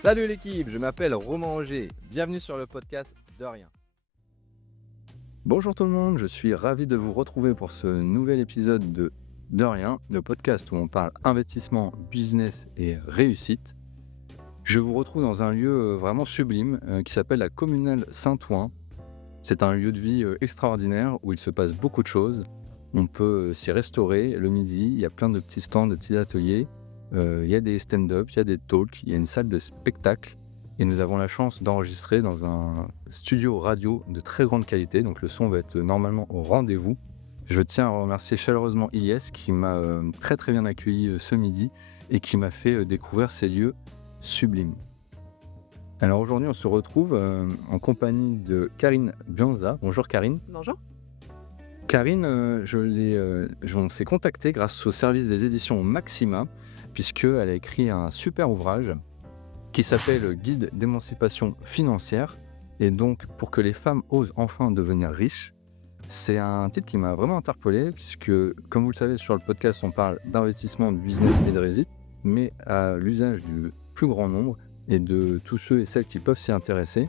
Salut l'équipe, je m'appelle Romain Auger, bienvenue sur le podcast De Rien. Bonjour tout le monde, je suis ravi de vous retrouver pour ce nouvel épisode de Rien, le podcast où on parle investissement, business et réussite. Je vous retrouve dans un lieu vraiment sublime qui s'appelle la Communale Saint-Ouen. C'est un lieu de vie extraordinaire où il se passe beaucoup de choses. On peut s'y restaurer le midi, il y a plein de petits stands, de petits ateliers. Il y a des stand-up, il y a des talks, il y a une salle de spectacle. Et nous avons la chance d'enregistrer dans un studio radio de très grande qualité. Donc le son va être normalement au rendez-vous. Je tiens à remercier chaleureusement Ilyes qui m'a très très bien accueilli ce midi et qui m'a fait découvrir ces lieux sublimes. Alors aujourd'hui on se retrouve en compagnie de Karine Bianza. Bonjour Karine. Bonjour. Karine, on s'est contacté grâce au service des éditions Maxima, puisqu'elle a écrit un super ouvrage qui s'appelle « Guide d'émancipation financière ». Et donc, pour que les femmes osent enfin devenir riches, c'est un titre qui m'a vraiment interpellé, puisque, comme vous le savez, sur le podcast, on parle d'investissement, de business et de réussite, mais à l'usage du plus grand nombre et de tous ceux et celles qui peuvent s'y intéresser.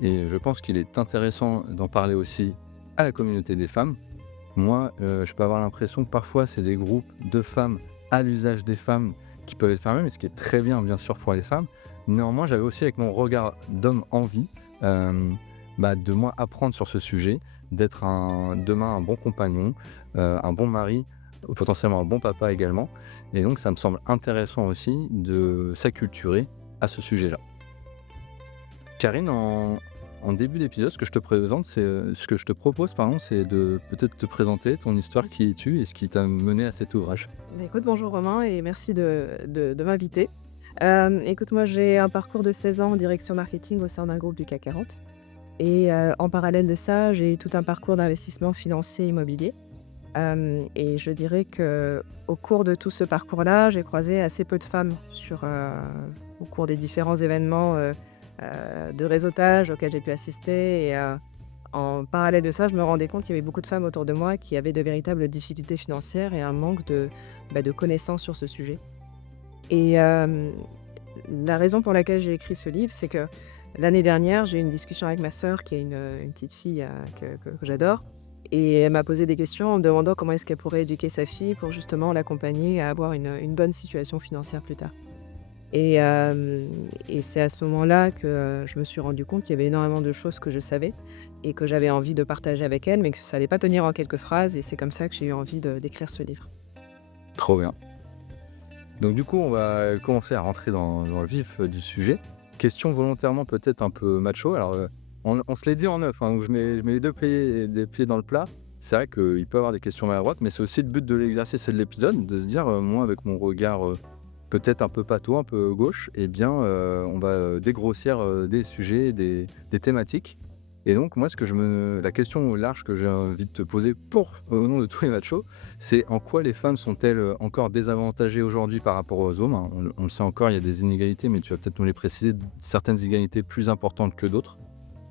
Et je pense qu'il est intéressant d'en parler aussi à la communauté des femmes. Moi, je peux avoir l'impression que parfois, c'est des groupes de femmes à l'usage des femmes qui peuvent être fermés, mais ce qui est très bien, bien sûr, pour les femmes. Néanmoins, j'avais aussi, avec mon regard d'homme, envie de moi apprendre sur ce sujet, d'être demain un bon compagnon, un bon mari, potentiellement un bon papa également. Et donc, ça me semble intéressant aussi de s'acculturer à ce sujet-là. Karine, en début d'épisode, ce que je te propose, c'est de peut-être te présenter ton histoire, qui es-tu et ce qui t'a mené à cet ouvrage. Écoute, bonjour Romain et merci de m'inviter. Écoute, moi j'ai un parcours de 16 ans en direction marketing au sein d'un groupe du CAC 40. Et en parallèle de ça, j'ai eu tout un parcours d'investissement financier immobilier. Et je dirais qu'au cours de tout ce parcours-là, j'ai croisé assez peu de femmes au cours des différents événements de réseautage auxquels j'ai pu assister. Et en parallèle de ça, je me rendais compte qu'il y avait beaucoup de femmes autour de moi qui avaient de véritables difficultés financières et un manque de connaissances sur ce sujet. Et la raison pour laquelle j'ai écrit ce livre, c'est que l'année dernière, j'ai eu une discussion avec ma sœur, qui est une petite fille que j'adore. Et elle m'a posé des questions en me demandant comment est-ce qu'elle pourrait éduquer sa fille pour justement l'accompagner à avoir une bonne situation financière plus tard. Et c'est à ce moment-là que je me suis rendu compte qu'il y avait énormément de choses que je savais et que j'avais envie de partager avec elle, mais que ça n'allait pas tenir en quelques phrases. Et c'est comme ça que j'ai eu envie d'écrire ce livre. Trop bien. Donc du coup, on va commencer à rentrer dans le vif du sujet. Question volontairement peut-être un peu macho. Alors, on se l'est dit en neuf, donc je mets les deux pieds dans le plat. C'est vrai qu'il peut y avoir des questions maladroites, mais c'est aussi le but de l'exercice et de l'épisode, de se dire, moi avec mon regard peut-être un peu pâteau, un peu gauche, on va dégrossir des sujets, des thématiques. Et donc moi, la question large que j'ai envie de te poser au nom de tous les machos, c'est en quoi les femmes sont-elles encore désavantagées aujourd'hui par rapport aux hommes. On le sait encore, il y a des inégalités, mais tu vas peut-être nous les préciser, certaines inégalités plus importantes que d'autres.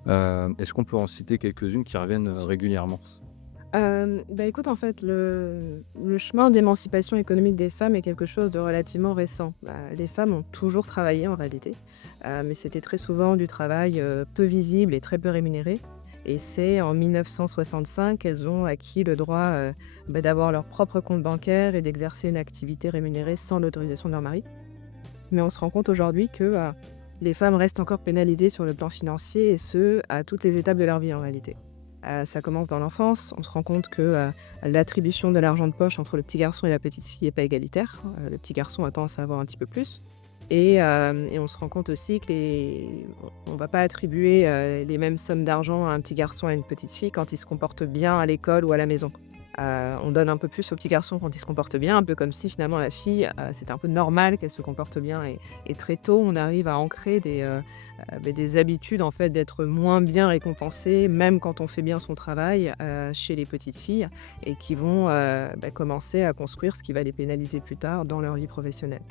Est-ce qu'on peut en citer quelques-unes qui reviennent régulièrement ? Écoute, en fait, le chemin d'émancipation économique des femmes est quelque chose de relativement récent. Les femmes ont toujours travaillé en réalité, mais c'était très souvent du travail peu visible et très peu rémunéré. Et c'est en 1965 qu'elles ont acquis le droit d'avoir leur propre compte bancaire et d'exercer une activité rémunérée sans l'autorisation de leur mari. Mais on se rend compte aujourd'hui que les femmes restent encore pénalisées sur le plan financier, et ce, à toutes les étapes de leur vie en réalité. Ça commence dans l'enfance. On se rend compte que l'attribution de l'argent de poche entre le petit garçon et la petite fille n'est pas égalitaire. Le petit garçon a tendance à avoir un petit peu plus. Et on se rend compte aussi qu'on ne va pas attribuer les mêmes sommes d'argent à un petit garçon et à une petite fille quand ils se comportent bien à l'école ou à la maison. On donne un peu plus au petit garçon quand il se comporte bien, un peu comme si finalement la fille, c'était un peu normal qu'elle se comporte bien. Et très tôt, on arrive à ancrer des habitudes en fait d'être moins bien récompensées, même quand on fait bien son travail, chez les petites filles, et qui vont commencer à construire ce qui va les pénaliser plus tard dans leur vie professionnelle.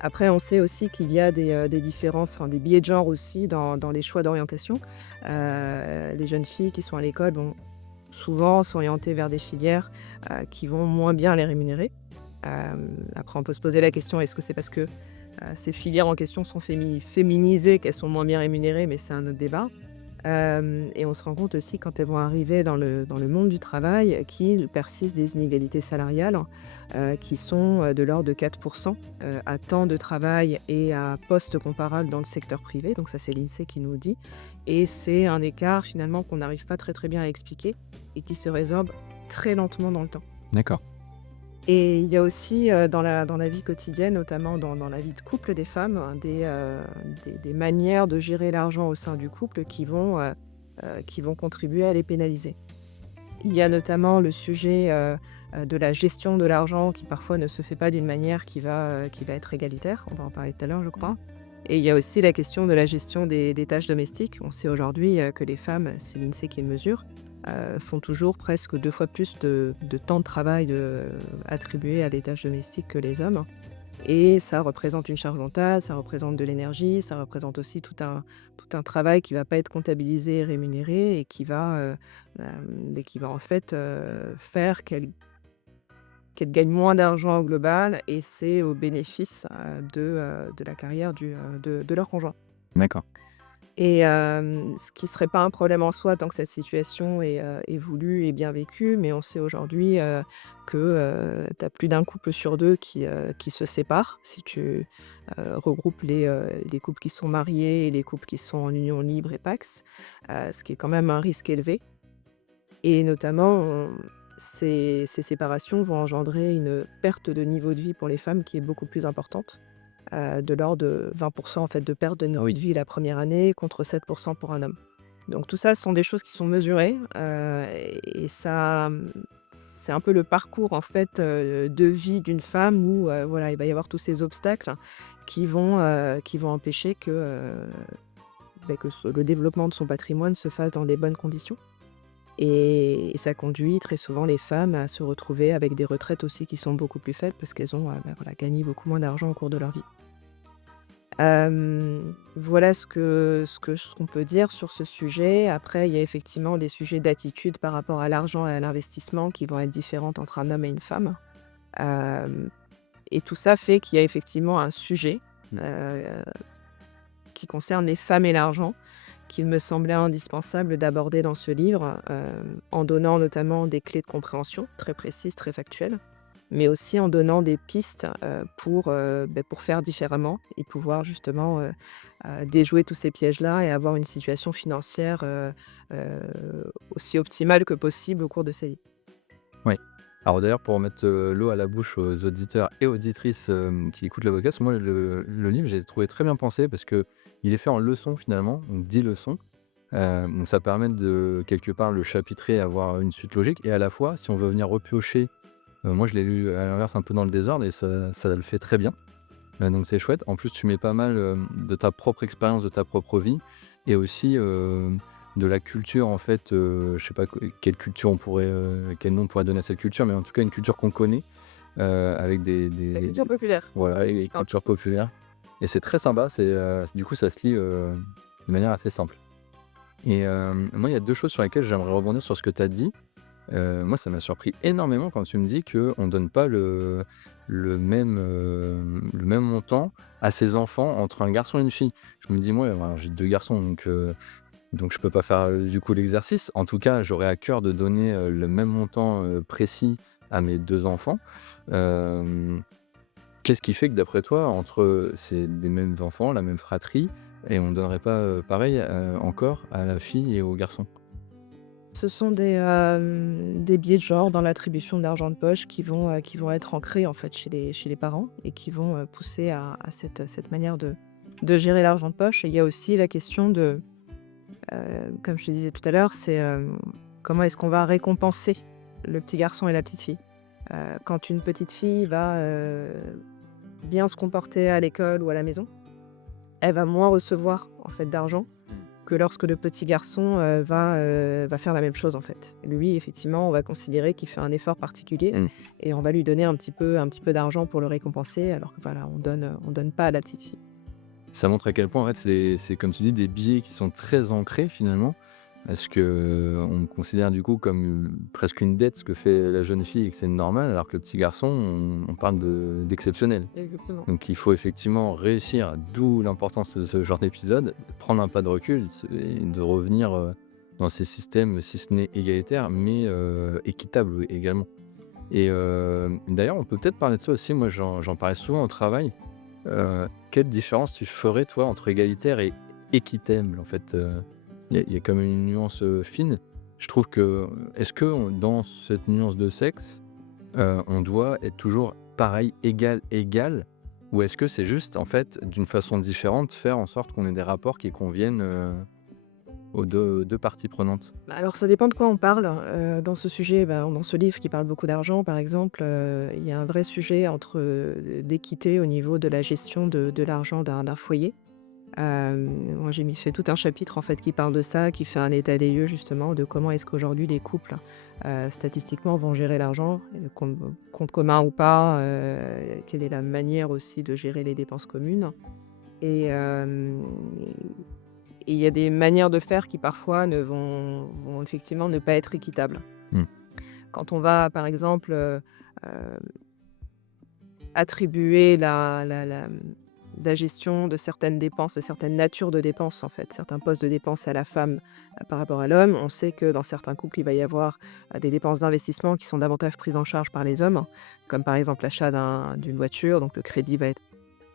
Après, on sait aussi qu'il y a des différences, des biais de genre aussi dans les choix d'orientation. Les jeunes filles qui sont à l'école vont souvent s'orienter vers des filières qui vont moins bien les rémunérer. Après, on peut se poser la question, est-ce que c'est parce que ces filières en question sont féminisées, qu'elles sont moins bien rémunérées, mais c'est un autre débat. Et on se rend compte aussi quand elles vont arriver dans le monde du travail qu'il persiste des inégalités salariales, qui sont, de l'ordre de 4 à temps de travail et à poste comparable dans le secteur privé. Donc ça, c'est l'INSEE qui nous le dit et c'est un écart finalement qu'on n'arrive pas très, très bien à expliquer et qui se résorbe très lentement dans le temps. D'accord. Et il y a aussi, dans la vie quotidienne, notamment dans la vie de couple des femmes, hein, des manières de gérer l'argent au sein du couple qui vont contribuer à les pénaliser. Il y a notamment le sujet, de la gestion de l'argent qui parfois ne se fait pas d'une manière qui va être égalitaire. On va en parler tout à l'heure, je crois. Et il y a aussi la question de la gestion des tâches domestiques. On sait aujourd'hui, que les femmes, c'est l'INSEE qui le mesure, font toujours presque 2 fois plus de temps de travail attribué à des tâches domestiques que les hommes. Et ça représente une charge mentale, ça représente de l'énergie, ça représente aussi tout un travail qui va pas être comptabilisé et rémunéré et qui va en fait, faire qu'elles gagnent moins d'argent au global et c'est au bénéfice, de la carrière de leur conjoint. D'accord. Et ce qui serait pas un problème en soi tant que cette situation est voulue et bien vécue, mais on sait aujourd'hui, que, tu as plus d'un couple sur 2 qui se sépare. Si tu, regroupes les couples qui sont mariés et les couples qui sont en union libre et PACS, ce qui est quand même un risque élevé et notamment ces séparations vont engendrer une perte de niveau de vie pour les femmes qui est beaucoup plus importante, de l'ordre de 20 en fait de perte de Ah niveau oui. de vie la première année contre 7 pour un homme. Donc tout ça, ce sont des choses qui sont mesurées, et ça, c'est un peu le parcours en fait, de vie d'une femme où, voilà, il va y avoir tous ces obstacles qui vont empêcher que le développement de son patrimoine se fasse dans des bonnes conditions et ça conduit très souvent les femmes à se retrouver avec des retraites aussi qui sont beaucoup plus faibles parce qu'elles ont, voilà, gagné beaucoup moins d'argent au cours de leur vie. Voilà ce qu'on peut dire sur ce sujet. Après, il y a effectivement des sujets d'attitude par rapport à l'argent et à l'investissement qui vont être différentes entre un homme et une femme. Hem et tout ça fait qu'il y a effectivement un sujet, Mmh. heu, qui concerne les femmes et l'argent, qu'il me semblait indispensable d'aborder dans ce livre, en donnant notamment des clés de compréhension très précises, très factuelles, mais aussi en donnant des pistes, pour faire différemment et pouvoir justement, déjouer tous ces pièges-là et avoir une situation financière, aussi optimale que possible au cours de sa vie. Oui. Alors d'ailleurs, pour mettre, l'eau à la bouche aux auditeurs et auditrices, qui écoutent le podcast, moi le livre, j'ai trouvé très bien pensé parce qu'il est fait en leçons finalement, donc 10 leçons. Donc ça permet de quelque part le chapitrer, avoir une suite logique et à la fois, si on veut venir repiocher, moi je l'ai lu à l'inverse un peu dans le désordre et ça le fait très bien. Donc c'est chouette. En plus, tu mets pas mal, de ta propre expérience, de ta propre vie et aussi, de la culture en fait, je sais pas quelle culture on pourrait, quel nom on pourrait donner à cette culture, mais en tout cas une culture qu'on connaît, avec La des culture populaire. voilà, les Un cultures populaires et c'est très sympa, du coup ça se lit, de manière assez simple et moi il y a 2 choses sur lesquelles j'aimerais rebondir sur ce que tu as dit. Moi, ça m'a surpris énormément quand tu me dis qu'on ne donne pas le même montant à ses enfants entre un garçon et une fille. Je me dis: «Moi, alors j'ai 2 garçons donc je peux pas faire, du coup l'exercice. En tout cas, j'aurais à cœur de donner, le même montant, précis à mes 2 enfants». Hem, Qu'est-ce qui fait que d'après toi, entre c'est les mêmes enfants, la même fratrie et on donnerait pas, pareil, encore à la fille et au garçon? Ce sont des biais de genre dans l'attribution de l'argent de poche qui vont être ancrés en fait chez les parents et qui vont, pousser à cette manière de gérer l'argent de poche et il y a aussi la question comme je te disais tout à l'heure, c'est, comment est-ce qu'on va récompenser le petit garçon et la petite fille? Quand une petite fille va, bien se comporter à l'école ou à la maison, elle va moins recevoir en fait d'argent que lorsque le petit garçon, va faire la même chose, en fait. Lui, effectivement, on va considérer qu'il fait un effort particulier Mmh. et on va lui donner un petit peu d'argent pour le récompenser alors que voilà, on donne pas à la petite fille. Ça montre à quel point en fait c'est comme tu dis des biais qui sont très ancrés finalement. Est-ce qu'on considère du coup comme presque une dette ce que fait la jeune fille et que c'est normal, alors que le petit garçon, on parle d'exceptionnel. Exactement. Donc il faut effectivement réussir, d'où l'importance de ce genre d'épisode, de prendre un pas de recul et de revenir dans ces systèmes, si ce n'est égalitaires, mais équitables également. Et d'ailleurs, on peut peut-être parler de ça aussi. Moi, j'en parlais souvent au travail. Quelle différence tu ferais, toi, entre égalitaire et équitable, en fait? Il y a quand même une nuance, fine. Je trouve que est-ce que dans cette nuance de sexe, on doit être toujours pareil, égal, égal? Ou est-ce que c'est juste, en fait, d'une façon différente, faire en sorte qu'on ait des rapports qui conviennent, aux deux parties prenantes? Bah, alors ça dépend de quoi on parle, dans ce sujet, dans ce livre qui parle beaucoup d'argent par exemple, il y a un vrai sujet entre, d'équité au niveau de la gestion de l'argent d'un foyer. Moi j'ai mis fait tout un chapitre en fait qui parle de ça, qui fait un état des lieux justement de comment est-ce qu'aujourd'hui les couples, statistiquement vont gérer l'argent, compte commun ou pas, quelle est la manière aussi de gérer les dépenses communes et hem et il y a des manières de faire qui parfois ne vont effectivement ne pas être équitables. Mmh. Quand on va par exemple, heu, attribuer la gestion de certaines dépenses, de certaines natures de dépenses en fait, certains postes de dépenses à la femme, par rapport à l'homme. On sait que dans certains couples, il va y avoir, des dépenses d'investissement qui sont davantage prises en charge par les hommes, comme par exemple l'achat d'une voiture, donc le crédit va être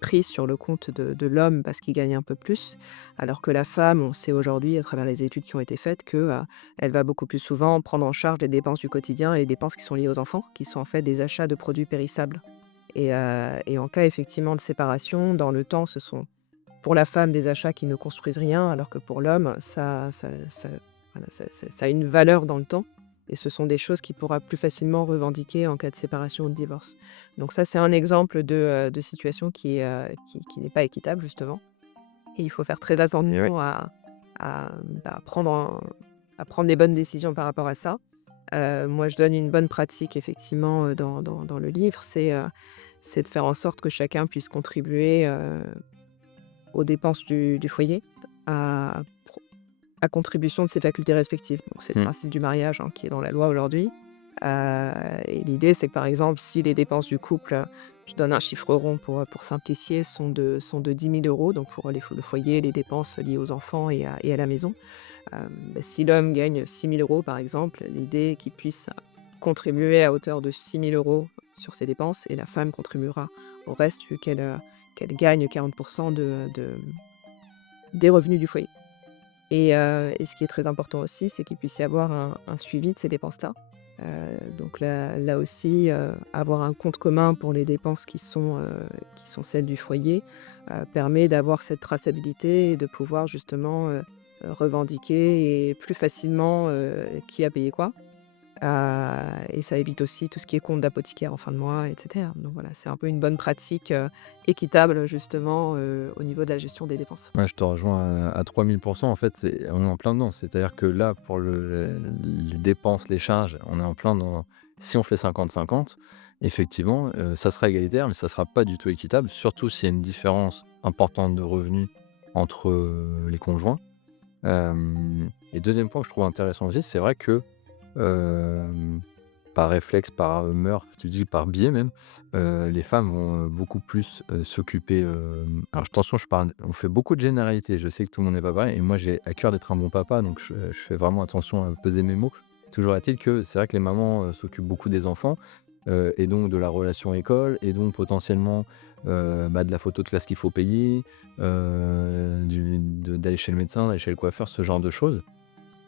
pris sur le compte de l'homme parce qu'il gagne un peu plus. Alors que la femme, on sait aujourd'hui à travers les études qui ont été faites que, elle va beaucoup plus souvent prendre en charge les dépenses du quotidien et les dépenses qui sont liées aux enfants, qui sont en fait des achats de produits périssables. Et en cas effectivement de séparation, dans le temps, ce sont pour la femme des achats qui ne construisent rien, alors que pour l'homme, ça voilà, ça a une valeur dans le temps et ce sont des choses qu'il pourra plus facilement revendiquer en cas de séparation ou de divorce. Donc ça, c'est un exemple de situation qui n'est pas équitable justement et il faut faire très Et ouais. attention à prendre les bonnes décisions par rapport à ça. Moi, je donne une bonne pratique effectivement, dans le livre, c'est de faire en sorte que chacun puisse contribuer, aux dépenses du foyer, à pro à contribution de ses facultés respectives. Donc c'est le Mmh. principe du mariage, hein, qui est dans la loi aujourd'hui. Et l'idée, c'est que, par exemple, si les dépenses du couple, je donne un chiffre rond pour simplifier, sont de 10 000 €, donc pour le foyer, les dépenses liées aux enfants et à la maison. Si l'homme gagne 6 000 € par exemple, l'idée est qu'il puisse contribuer à hauteur de 6 000 € sur ses dépenses et la femme contribuera au reste vu qu'elle gagne 40 des revenus du foyer. Et ce qui est très important aussi, c'est qu'il puisse y avoir un suivi de ces dépenses-là. Donc là aussi, avoir un compte commun pour les dépenses qui sont celles du foyer, permet d'avoir cette traçabilité et de pouvoir justement, revendiquer et plus facilement, qui a payé quoi. Et ça évite aussi tout ce qui est compte d'apothicaire en fin de mois et cetera. Donc voilà, c'est un peu une bonne pratique, équitable justement, au niveau de la gestion des dépenses. Ouais, je te rejoins à 3000. En fait, on est en plein dedans. C'est-à-dire que là, pour les dépenses, les charges, on est en plein dans si on fait 50-50, effectivement, ça sera égalitaire, mais ça sera pas du tout équitable, surtout s'il y a une différence importante de revenus entre, les conjoints. Et deuxième point que je trouve intéressant aussi, c'est vrai que, hem, par réflexe, par, mœurs, tu dis par biais même, les femmes vont, beaucoup plus, s'occuper, alors attention, on fait beaucoup de généralités, je sais que tout le monde n'est pas pareil et moi j'ai à cœur d'être un bon papa donc je fais vraiment attention à peser mes mots. Toujours est-il que c'est vrai que les mamans, s'occupent beaucoup des enfants, et donc de la relation école et donc potentiellement, de la photo de classe qu'il faut payer, d'aller chez le médecin, d'aller chez le coiffeur, ce genre de choses.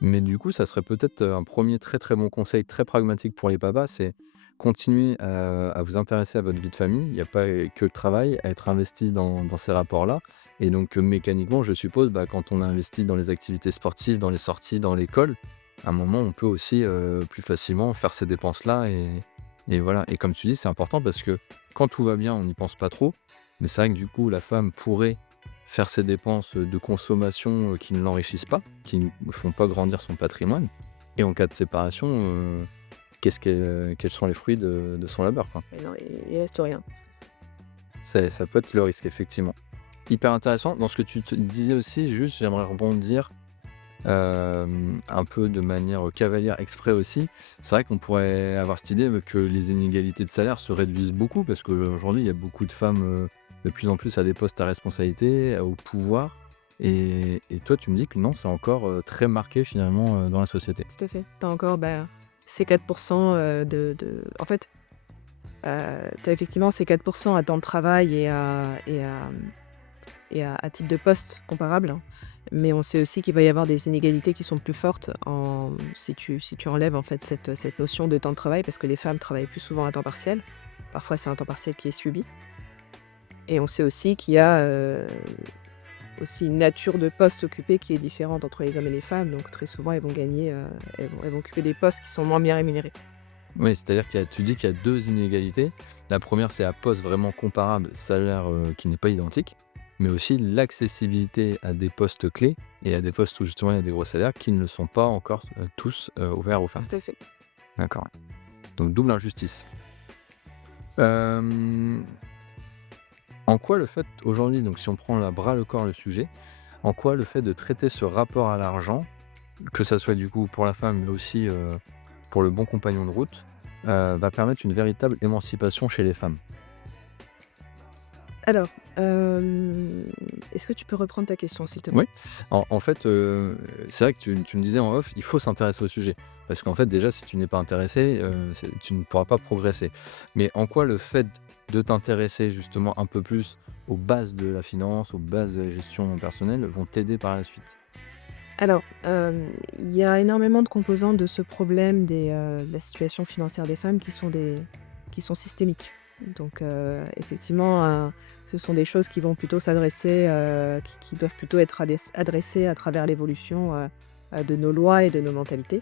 Mais du coup, ça serait peut-être, un premier très, très bon conseil, très pragmatique pour les papas, c'est continuer à vous intéresser à votre vie de famille. Il n'y a pas que le travail, à être investi dans ces rapports-là et donc mécaniquement, je suppose, quand on investit dans les activités sportives, dans les sorties, dans l'école, à un moment, on peut aussi, plus facilement faire ces dépenses-là et voilà et comme tu dis, c'est important parce que quand tout va bien, on n'y pense pas trop, mais c'est vrai que du coup, la femme pourrait faire ses dépenses, de consommation, qui ne l'enrichissent pas, qui ne font pas grandir son patrimoine et en cas de séparation, quels sont les fruits de son labeur, quoi. Et non, il reste rien. Ça peut être le risque, effectivement. Hyper intéressant. Dans ce que tu te disais aussi, juste, j'aimerais rebondir, un peu de manière cavalière exprès aussi. C'est vrai qu'on pourrait avoir cette idée que les inégalités de salaire se réduisent beaucoup parce qu'aujourd'hui, il y a beaucoup de femmes, de plus en plus à des postes à responsabilité, au pouvoir et toi, tu me dis que non, c'est encore, très marqué finalement, dans la société? Tout à fait. Tu as encore, ces 4 en fait, tu as effectivement ces 4 à temps de travail et à type de poste comparable, hein. Mais on sait aussi qu'il va y avoir des inégalités qui sont plus fortes si tu enlèves en fait cette notion de temps de travail parce que les femmes travaillent plus souvent à temps partiel. Parfois, c'est un temps partiel qui est subi et on sait aussi qu'il y a, aussi une nature de poste occupé qui est différente entre les hommes et les femmes. Donc très souvent, elles vont occuper des postes qui sont moins bien rémunérés. Oui, c'est-à-dire tu dis qu'il y a 2 inégalités. La première, c'est à poste vraiment comparable, salaire, qui n'est pas identique, mais aussi l'accessibilité à des postes clés et à des postes où justement il y a des gros salaires qui ne sont pas encore, tous, ouverts aux femmes. Tout à fait. D'accord, ouais. Donc double injustice. Hem, En quoi le fait aujourd'hui, donc si on prend à bras le corps le sujet, en quoi le fait de traiter ce rapport à l'argent, que ça soit du coup pour la femme, mais aussi, pour le bon compagnon de route, va permettre une véritable émancipation chez les femmes? Alors, est-ce que tu peux reprendre ta question, s'il te plaît? Oui, en fait, c'est vrai que tu me disais en off, il faut s'intéresser au sujet. Parce qu'en fait, déjà, si tu n'es pas intéressé, tu ne pourras pas progresser. Mais en quoi le fait de t'intéresser justement un peu plus aux bases de la finance, aux bases de la gestion personnelle, vont t'aider par la suite? Alors, il y a énormément de composantes de ce problème de la situation financière des femmes qui sont systémiques. Donc, effectivement, ce sont des choses qui vont plutôt s'adresser, qui doivent plutôt être adressées à travers l'évolution, de nos lois et de nos mentalités.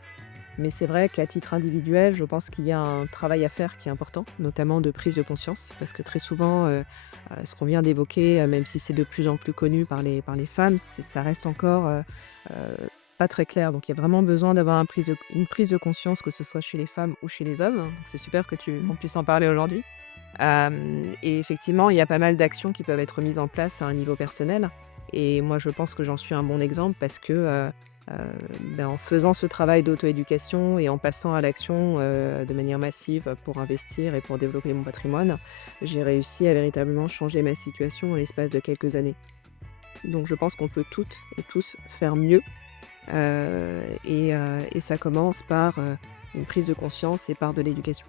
Mais c'est vrai qu'à titre individuel, je pense qu'il y a un travail à faire qui est important, notamment de prise de conscience, parce que très souvent, ce qu'on vient d'évoquer, même si c'est de plus en plus connu par les femmes, ça reste encore pas très clair. Donc il y a vraiment besoin d'avoir une prise de conscience, que ce soit chez les femmes ou chez les hommes. Donc c'est super qu'on puisse en parler aujourd'hui. Et effectivement, il y a pas mal d'actions qui peuvent être mises en place à un niveau personnel. Et moi, je pense que j'en suis un bon exemple parce que en faisant ce travail d'auto-éducation et en passant à l'action de manière massive pour investir et pour développer mon patrimoine, j'ai réussi à véritablement changer ma situation en l'espace de quelques années. Donc je pense qu'on peut toutes et tous faire mieux et ça commence par une prise de conscience et par de l'éducation.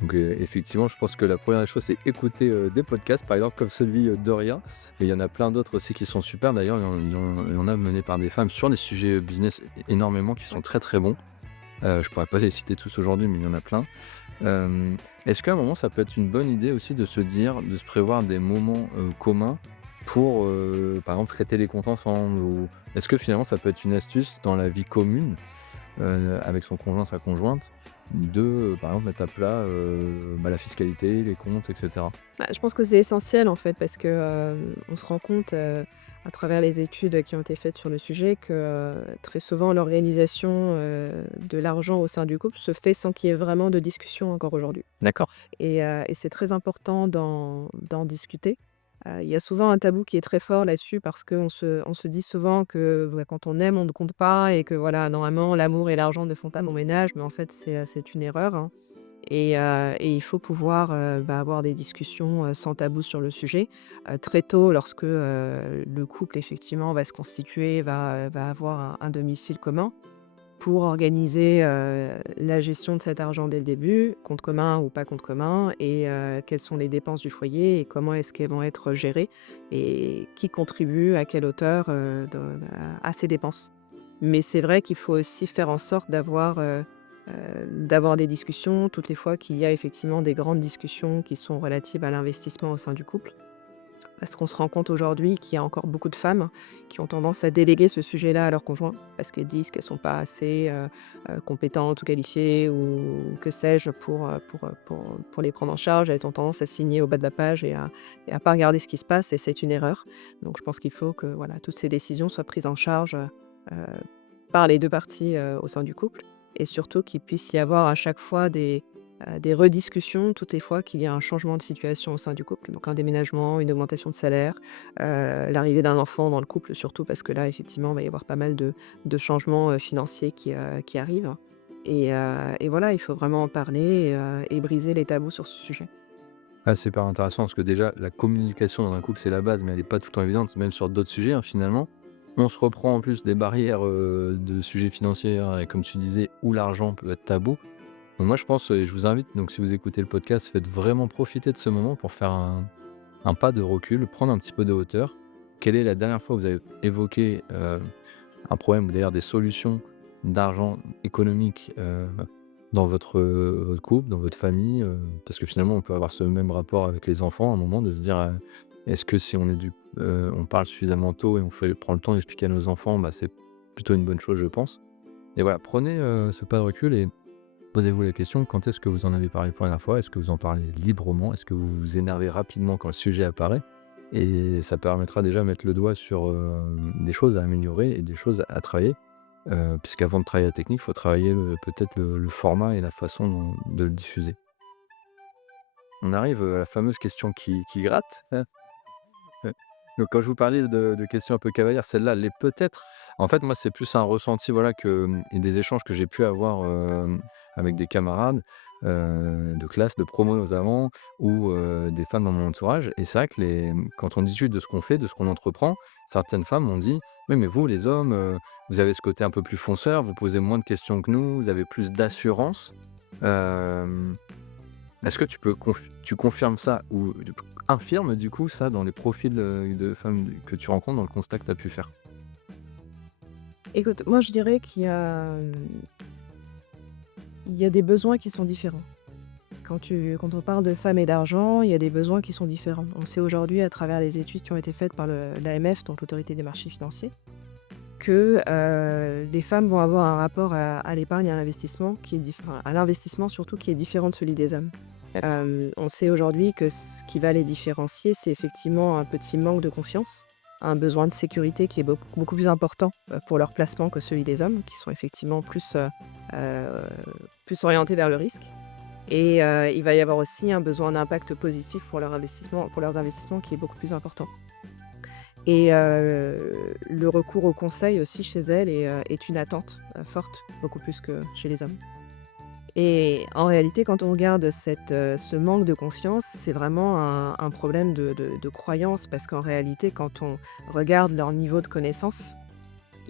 Donc, effectivement, je pense que la première chose, c'est écouter, des podcasts, par exemple, comme celui, d'Oria. Et il y en a plein d'autres aussi qui sont super. D'ailleurs, il y en a menés par des femmes sur des sujets, business énormément qui sont Ouais. très, très bons. Je pourrais pas les citer tous aujourd'hui, mais il y en a plein. Est-ce qu'à un moment, ça peut être une bonne idée aussi de se dire, de se prévoir des moments, communs pour, par exemple, traiter les comptes ensemble ou est-ce que finalement ça peut être une astuce dans la vie commune, avec son conjoint, sa conjointe, de, par exemple, mettre à plat, la fiscalité, les comptes et cetera? Je pense que c'est essentiel en fait parce que, on se rend compte, à travers les études qui ont été faites sur le sujet que, très souvent l'organisation, de l'argent au sein du couple se fait sans qu'il y ait vraiment de discussion encore aujourd'hui. D'accord. Et c'est très important d'en discuter. Il y a souvent un tabou qui est très fort là-dessus parce qu'on se dit souvent que, quand on aime, on ne compte pas et que voilà, normalement l'amour et l'argent ne font pas mon ménage, mais en fait c'est une erreur, hein. Et il faut pouvoir, avoir des discussions, sans tabou sur le sujet, très tôt lorsque, le couple effectivement va se constituer, va avoir un domicile commun pour organiser, la gestion de cet argent dès le début, compte commun ou pas compte commun et quelles sont les dépenses du foyer et comment est-ce qu'elles vont être gérées et qui contribue à quelle hauteur, à ces dépenses. Mais c'est vrai qu'il faut aussi faire en sorte d'avoir des discussions toutes les fois qu'il y a effectivement des grandes discussions qui sont relatives à l'investissement au sein du couple. Parce qu'on se rend compte aujourd'hui qu'il y a encore beaucoup de femmes qui ont tendance à déléguer ce sujet-là à leur conjoint, parce qu'elles disent qu'elles sont pas assez, compétentes ou qualifiées ou que sais-je pour les prendre en charge. Elles ont tendance à signer au bas de la page et à pas regarder ce qui se passe et c'est une erreur. Donc je pense qu'il faut que voilà, toutes ces décisions soient prises en charge, par les 2 parties, au sein du couple et surtout qu'il puisse y avoir à chaque fois des rediscussions toutes les fois qu'il y a un changement de situation au sein du couple, donc un déménagement, une augmentation de salaire, l'arrivée d'un enfant dans le couple surtout parce que là effectivement, il va y avoir pas mal de changements, financiers qui arrivent et voilà, il faut vraiment en parler et briser les tabous sur ce sujet. Ah, c'est hyper intéressant parce que déjà, la communication dans un couple, c'est la base, mais elle est pas tout le temps évidente, même sur d'autres sujets, hein, finalement. On se reprend en plus des barrières, de sujets financiers, hein, et comme tu disais, où l'argent peut être tabou. Donc moi, je pense, je vous invite, donc si vous écoutez le podcast, faites vraiment profiter de ce moment pour faire un pas de recul, prendre un petit peu de hauteur. Quelle est la dernière fois que vous avez évoqué, un problème ou d'ailleurs des solutions d'argent économique, dans votre couple, dans votre famille, parce que finalement on peut avoir ce même rapport avec les enfants à un moment de se dire, est-ce que si on parle suffisamment tôt et prend le temps d'expliquer à nos enfants, bah, c'est plutôt une bonne chose je pense. Et voilà, prenez, ce pas de recul et posez-vous la question, quand est-ce que vous en avez parlé pour la dernière fois? Est-ce que vous en parlez librement? Est-ce que vous vous énervez rapidement quand le sujet apparaît? Et ça permettra déjà de mettre le doigt sur, des choses à améliorer et des choses à travailler. Puisqu'avant de travailler la technique, il faut travailler peut-être le format et la façon de le diffuser. On arrive, à la fameuse question qui gratte. Donc quand je vous parlais de questions un peu cavalières, celle-là l'est peut-être. En fait, moi, c'est plus un ressenti, voilà, et des échanges que j'ai pu avoir, avec des camarades, de classe, de promo notamment, ou, des femmes dans mon entourage. Et c'est vrai que quand on discute de ce qu'on fait, de ce qu'on entreprend, certaines femmes m'ont dit: «Oui, mais vous les hommes, vous avez ce côté un peu plus fonceur, vous posez moins de questions que nous, vous avez plus d'assurance». Hem Est-ce que tu confirmes ça ou tu infirmes du coup ça dans les profils, de femmes que tu rencontres, dans le constat que tu as pu faire? Écoute, moi je dirais il y a des besoins qui sont différents. Quand on parle de femmes et d'argent, il y a des besoins qui sont différents. On sait aujourd'hui à travers les études qui ont été faites par l'AMF, donc l'Autorité des marchés financiers, que, les femmes vont avoir un rapport à l'épargne et à l'investissement qui est à l'investissement surtout qui est différent de celui des hommes. On sait aujourd'hui que ce qui va les différencier, c'est effectivement un petit manque de confiance, un besoin de sécurité qui est beaucoup plus important, pour leur placement que celui des hommes, qui sont effectivement heu, plus orientés vers le risque et il va y avoir aussi un besoin d'impact positif pour leurs investissements qui est beaucoup plus important et le recours au conseil aussi chez elles est une attente, forte, beaucoup plus que chez les hommes. Et en réalité, quand on regarde ce manque de confiance, c'est vraiment un problème de croyance parce qu'en réalité, quand on regarde leur niveau de connaissance,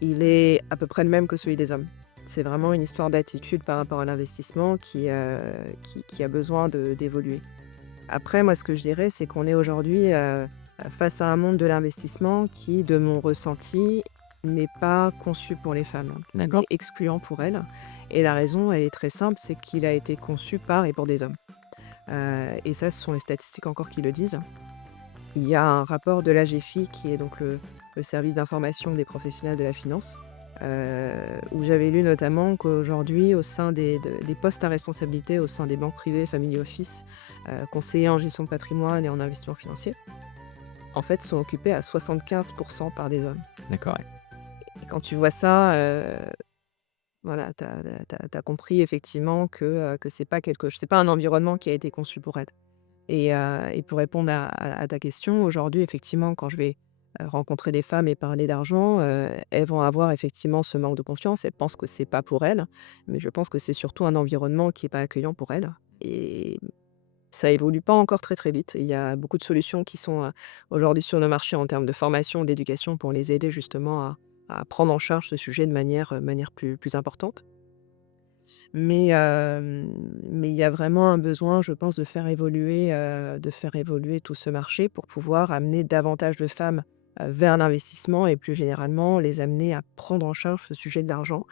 il est à peu près le même que celui des hommes. C'est vraiment une histoire d'attitude par rapport à l'investissement qui a besoin d'évoluer. Après, moi, ce que je dirais, c'est qu'on est aujourd'hui, face à un monde de l'investissement qui, de mon ressenti, n'est pas conçu pour les femmes, qui D'accord. est excluant pour elles et la raison, elle est très simple, c'est qu'il a été conçu par et pour des hommes. Et ça, ce sont les statistiques encore qui le disent. Il y a un rapport de l'AGFI qui est donc le service d'information des professionnels de la finance, où j'avais lu notamment qu'aujourd'hui au sein des postes à responsabilité au sein des banques privées, family office, conseillers en gestion de patrimoine et en investissement financier, en fait, sont occupés à 75 par des hommes. D'accord, ouais. Et quand tu vois ça, voilà, tu as compris effectivement que c'est pas un environnement qui a été conçu pour elles. Et pour répondre à ta question, aujourd'hui, effectivement, quand je vais, rencontrer des femmes et parler d'argent, elles vont avoir effectivement ce manque de confiance. Elles pensent que c'est pas pour elles, mais je pense que c'est surtout un environnement qui est pas accueillant pour elles et ça évolue pas encore très, très vite. Il y a beaucoup de solutions qui sont, aujourd'hui sur le marché en termes de formation, d'éducation pour les aider justement à prendre en charge ce sujet de manière plus importante. Mais il y a vraiment un besoin, je pense, de faire évoluer tout ce marché pour pouvoir amener davantage de femmes, vers l'investissement et plus généralement les amener à prendre en charge ce sujet de l'argent,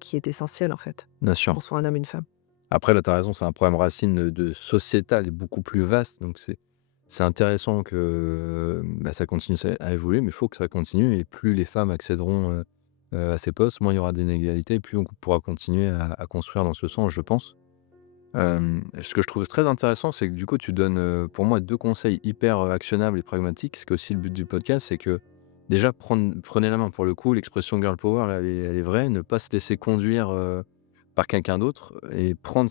qui est essentiel en fait, Bien sûr. qu'on soit un homme ou une femme. Après là, tu as raison, c'est un problème racine, de sociétal et beaucoup plus vaste, donc c'est intéressant que, bah, ça continue à évoluer, mais il faut que ça continue et plus les femmes accéderont, à ces postes, moins il y aura d'inégalités et plus on pourra continuer à construire dans ce sens, je pense. Ce que je trouve très intéressant, c'est que du coup, tu donnes, pour moi 2 conseils hyper, actionnables et pragmatiques. Ce qui est aussi le but du podcast, c'est que déjà prenez la main. Pour le coup, l'expression girl power là, elle est vraie. Ne pas se laisser conduire, par quelqu'un d'autre et prendre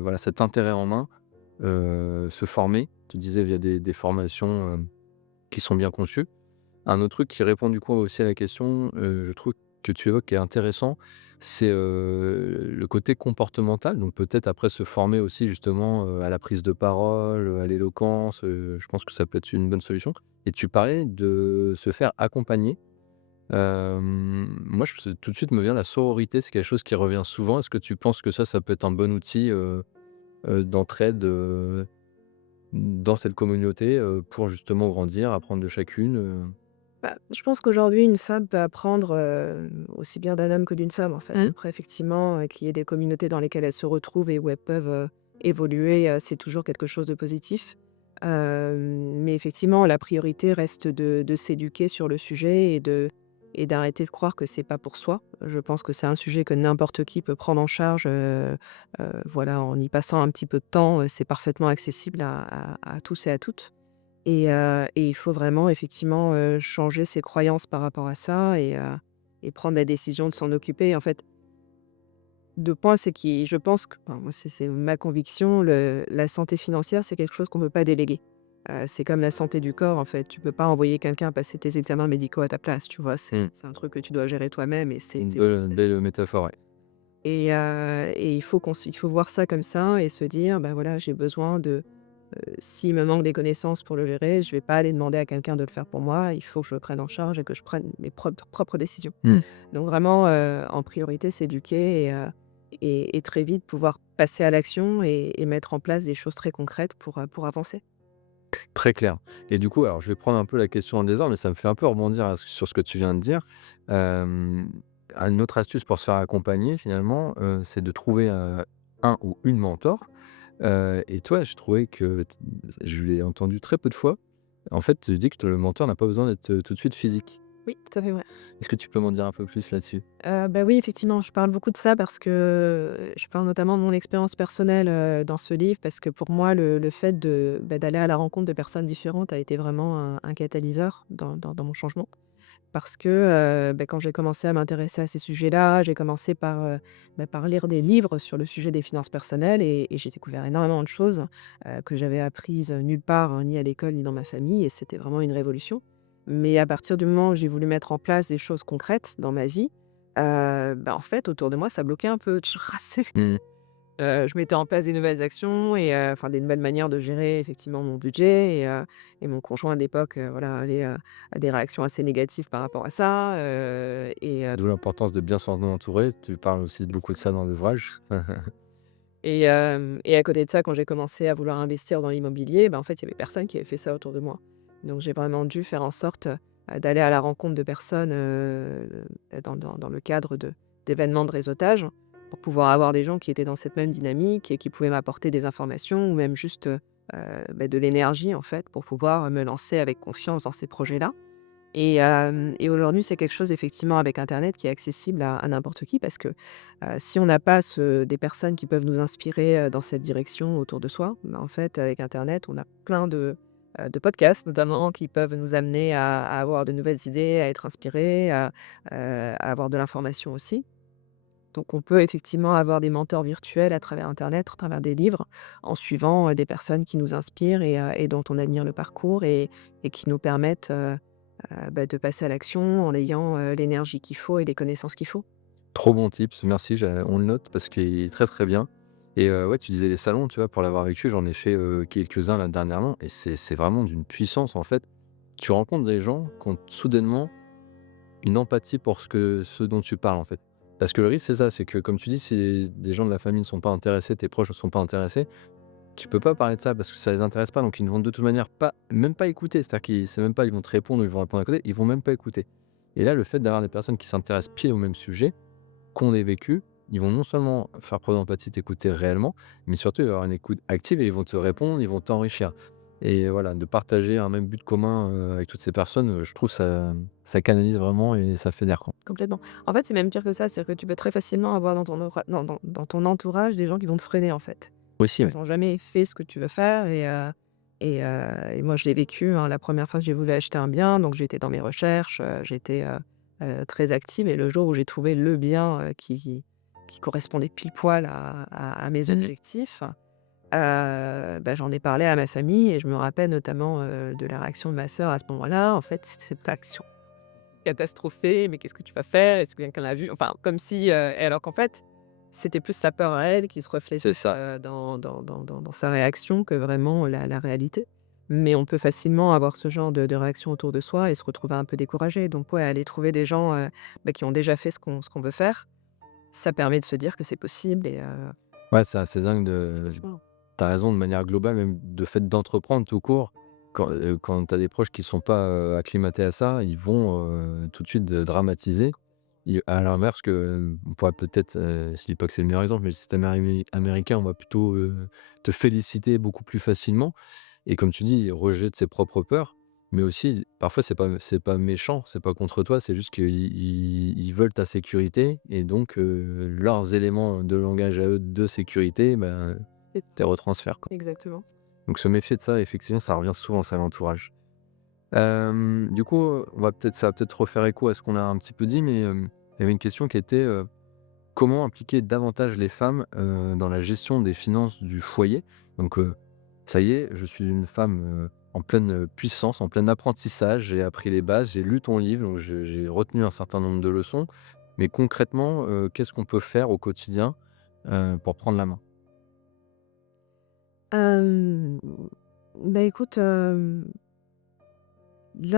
voilà, cet intérêt en main, se former. Tu disais via des formations, qui sont bien conçues. Un autre truc qui répond du coup aussi à la question, je trouve que tu évoques qui est intéressant, c'est, le côté comportemental. Donc peut-être après se former aussi justement, à la prise de parole, à l'éloquence, je pense que ça peut être une bonne solution. Et tu parlais de se faire accompagner. Moi je tout de suite me vient la sororité, c'est quelque chose qui revient souvent. Est-ce que tu penses que ça peut être un bon outil, d'entraide, dans cette communauté, pour justement grandir, apprendre de chacune, Bah, je pense qu'aujourd'hui, une femme peut apprendre, aussi bien d'un homme que d'une femme, en fait. Mmh. Après effectivement, qu'il y ait des communautés dans lesquelles elles se retrouvent et où elles peuvent, évoluer, c'est toujours quelque chose de positif. Mais effectivement, la priorité reste de s'éduquer sur le sujet et d'arrêter de croire que c'est pas pour soi. Je pense que c'est un sujet que n'importe qui peut prendre en charge, voilà, en y passant un petit peu de temps, c'est parfaitement accessible à tous et à toutes. Et il faut vraiment effectivement, changer ses croyances par rapport à ça et prendre la décision de s'en occuper. En fait, 2 points, c'est qui je pense que enfin, moi, c'est ma conviction, la santé financière, c'est quelque chose qu'on ne peut pas déléguer. C'est comme la santé du corps, en fait. Tu peux pas envoyer quelqu'un passer tes examens médicaux à ta place, tu vois? C'est Mmh. c'est un truc que tu dois gérer toi-même et Une c'est belle métaphore, ouais. et il faut voir ça comme ça et se dire: «Bah, voilà, j'ai besoin de». S'il me manque des connaissances pour le gérer, je vais pas aller demander à quelqu'un de le faire pour moi. Il faut que je le prenne en charge et que je prenne mes propres décisions. Mmh. Donc vraiment, en priorité, s'éduquer et très vite pouvoir passer à l'action et mettre en place des choses très concrètes pour avancer. Très clair. Et du coup, alors je vais prendre un peu la question en désordre, mais ça me fait un peu rebondir sur ce que tu viens de dire. Hem, une autre astuce pour se faire accompagner finalement, c'est de trouver, un ou une mentor. Et toi, je trouvais que je l'ai entendu très peu de fois. En fait, tu dis que le mentor n'a pas besoin d'être, tout de suite physique. Oui, tout à fait vrai. Est-ce que tu peux m'en dire un peu plus là-dessus? Bah, oui, effectivement, je parle beaucoup de ça parce que, je parle notamment de mon expérience personnelle, dans ce livre parce que pour moi le fait d'aller à la rencontre de personnes différentes a été vraiment un catalyseur dans mon changement. Parce que, quand j'ai commencé à m'intéresser à ces sujets-là, j'ai commencé par lire des livres sur le sujet des finances personnelles et j'ai découvert énormément de choses, que j'avais apprises, nulle part, hein, ni à l'école ni dans ma famille et c'était vraiment une révolution. Mais à partir du moment où j'ai voulu mettre en place des choses concrètes dans ma vie, en fait, autour de moi, ça bloquait un peu. Tu vois? Mmh. Je mettais en place des nouvelles actions et enfin des nouvelles manières de gérer effectivement mon budget et mon conjoint à l'époque, voilà, avait, des réactions assez négatives par rapport à ça, D'où l'importance de bien s'en entourer. Tu parles aussi beaucoup de ça dans l'ouvrage. et à côté de ça, quand j'ai commencé à vouloir investir dans l'immobilier, en fait, il y avait personne qui avait fait ça autour de moi. Donc j'ai vraiment dû faire en sorte, d'aller à la rencontre de personnes, dans le cadre d'événements de réseautage, pour pouvoir avoir des gens qui étaient dans cette même dynamique et qui pouvaient m'apporter des informations ou même juste, de l'énergie, en fait, pour pouvoir me lancer avec confiance dans ces projets-là. Et aujourd'hui, c'est quelque chose effectivement avec internet qui est accessible à n'importe qui parce que, si on n'a pas des personnes qui peuvent nous inspirer, dans cette direction autour de soi, en fait, avec internet, on a plein de podcasts notamment qui peuvent nous amener à avoir de nouvelles idées, à être inspirés, à avoir de l'information aussi. Donc on peut effectivement avoir des mentors virtuels à travers internet, à travers des livres, en suivant, des personnes qui nous inspirent et dont on admire le parcours et qui nous permettent, de passer à l'action en ayant, l'énergie qu'il faut et les connaissances qu'il faut. Trop bon tips, merci, on le note parce qu'il est très, très bien. Et ouais, tu disais les salons, tu vois? Pour l'avoir vécu, j'en ai fait, quelques-uns là dernièrement et c'est vraiment d'une puissance en fait. Tu rencontres des gens qui ont soudainement une empathie pour ce dont tu parles en fait. Parce que le risque c'est ça, c'est que comme tu dis, si des gens de la famille ne sont pas intéressés, tes proches ne sont pas intéressés, tu peux pas parler de ça parce que ça les intéresse pas, donc ils ne vont de toute manière pas même pas écouter. C'est-à-dire qu'ils c'est même pas ils vont te répondre ou ils vont répondre à côté, ils vont même pas écouter. Et là, le fait d'avoir des personnes qui s'intéressent pile au même sujet, qu'on ait vécu, ils vont non seulement faire preuve d'empathie, t'écouter réellement, mais surtout, il va y avoir une écoute active et ils vont te répondre, ils vont t'enrichir. Et voilà, de partager un même but commun, avec toutes ces personnes, je trouve ça canalise vraiment et ça fédère, quoi. Complètement. En fait, c'est même pire que ça, c'est-à-dire que tu peux très facilement avoir dans ton entourage des gens qui vont te freiner, en fait. Aussi, Ils ouais. n'ont jamais fait ce que tu veux faire et moi je l'ai vécu, hein, la première fois que j'ai voulu acheter un bien, donc j'étais dans mes recherches, j'étais, très active et le jour où j'ai trouvé le bien, qui correspondait pile poil à mes objectifs. J'en ai parlé à ma famille et je me rappelle notamment, de la réaction de ma sœur à ce moment-là. En fait, cette action catastrophée: «Mais qu'est-ce que tu vas faire? Est-ce que quelqu'un l'a vu?» Enfin, comme si, et alors qu'en fait, c'était plus sa peur à elle qui se C'est reflétait, ça. dans sa réaction que vraiment la réalité. Mais on peut facilement avoir ce genre de réaction autour de soi et se retrouver un peu découragé. Donc ouais, aller trouver des gens, qui ont déjà fait ce qu'on veut faire, ça permet de se dire que c'est possible et Ouais, c'est assez dingue de franchement tu raison, de manière globale, même de fait d'entreprendre tout court, quand tu as des proches qui sont pas, acclimatés à ça, ils vont, tout de suite dramatiser. Et à l'inverse on pourrait peut-être, je dis pas que c'est le meilleur exemple, mais le système américain, on va plutôt, te féliciter beaucoup plus facilement et comme tu dis, il rejette ses propres peurs, mais aussi parfois c'est pas méchant, c'est pas contre toi, c'est juste qu'ils veulent ta sécurité et donc leurs éléments de langage à eux de sécurité, ben, c'est tu les retransfères, quoi. exactement. Donc se méfier de ça, effectivement, ça revient souvent, ça, à l'entourage. Du coup, ça va peut-être refaire écho à ce qu'on a un petit peu dit, mais, il y avait une question qui était, comment impliquer davantage les femmes, dans la gestion des finances du foyer? Donc, ça y est, je suis une femme, en pleine, puissance, en plein apprentissage. J'ai appris les bases, j'ai lu ton livre, donc j'ai retenu un certain nombre de leçons. Mais concrètement, qu'est-ce qu'on peut faire au quotidien, pour prendre la main? Hem, écoute, là,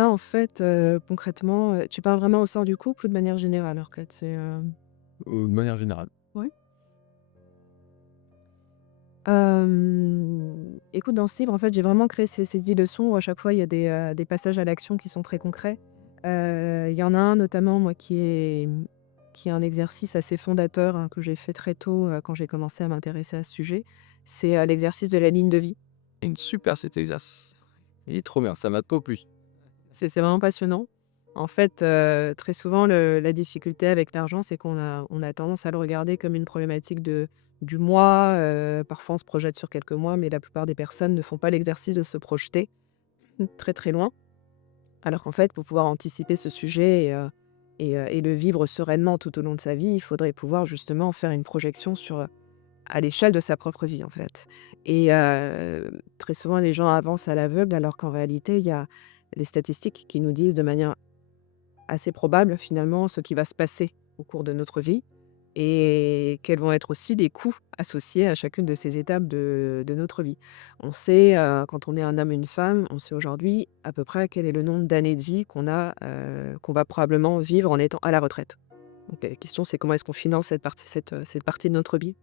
en fait, concrètement, tu parles vraiment au sein du couple ou de manière générale, en fait? De manière générale. Ouais. Écoute, dans ce livre, en fait, j'ai vraiment créé ces 10 leçons où à chaque fois il y a des passages à l'action qui sont très concrets. Il y en a un notamment, moi, qui est un exercice assez fondateur, hein, que j'ai fait très tôt, quand j'ai commencé à m'intéresser à ce sujet. C'est, l'exercice de la ligne de vie. Une super cet exercice. Il est trop bien, ça m'a trop plu. C'est vraiment passionnant. En fait, très souvent la difficulté avec l'argent, c'est qu'on a tendance à le regarder comme une problématique du mois, parfois on se projette sur quelques mois, mais la plupart des personnes ne font pas l'exercice de se projeter très, très loin. Alors qu'en fait, pour pouvoir anticiper ce sujet et le vivre sereinement tout au long de sa vie, il faudrait pouvoir justement faire une projection à l'échelle de sa propre vie, en fait. Et très souvent les gens avancent à l'aveugle alors qu'en réalité, il y a les statistiques qui nous disent de manière assez probable finalement ce qui va se passer au cours de notre vie et quels vont être aussi les coûts associés à chacune de ces étapes de notre vie. On sait, quand on est un homme et une femme, on sait aujourd'hui à peu près quel est le nombre d'années de vie qu'on va probablement vivre en étant à la retraite. Donc la question, c'est comment est-ce qu'on finance cette partie de notre vie?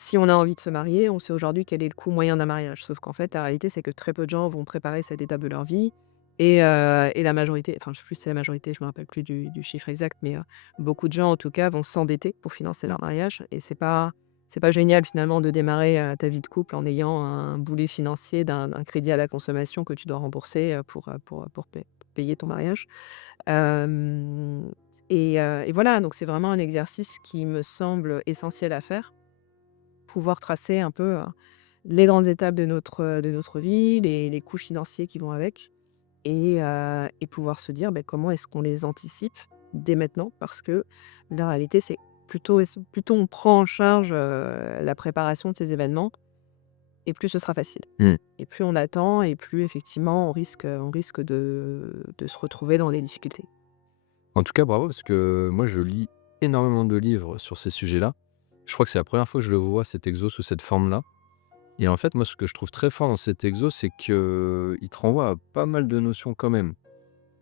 Si on a envie de se marier, on sait aujourd'hui quel est le coût moyen d'un mariage. Sauf qu'en fait, la réalité, c'est que très peu de gens vont préparer cette étape de leur vie et la majorité, enfin, je sais plus si c'est la majorité, je me rappelle plus du chiffre exact, mais beaucoup de gens, en tout cas, vont s'endetter pour financer leur mariage et c'est pas génial, finalement, de démarrer, ta vie de couple en ayant un boulet financier d'un crédit à la consommation que tu dois rembourser, pour payer ton mariage. Hem et voilà, donc c'est vraiment un exercice qui me semble essentiel à faire. Pouvoir tracer un peu, les grandes étapes de notre vie, les coûts financiers qui vont avec et pouvoir se dire, comment est-ce qu'on les anticipe dès maintenant? Parce que la réalité, c'est plutôt on prend en charge, la préparation de ces événements et plus ce sera facile. Mmh. Et plus on attend et plus effectivement on risque de se retrouver dans des difficultés. En tout cas, bravo, parce que moi, je lis énormément de livres sur ces sujets-là. Je crois que c'est la première fois que je le vois, cet exo, sous cette forme-là. Et en fait, moi, ce que je trouve très fort dans cet exo, c'est qu'il te renvoie à pas mal de notions quand même.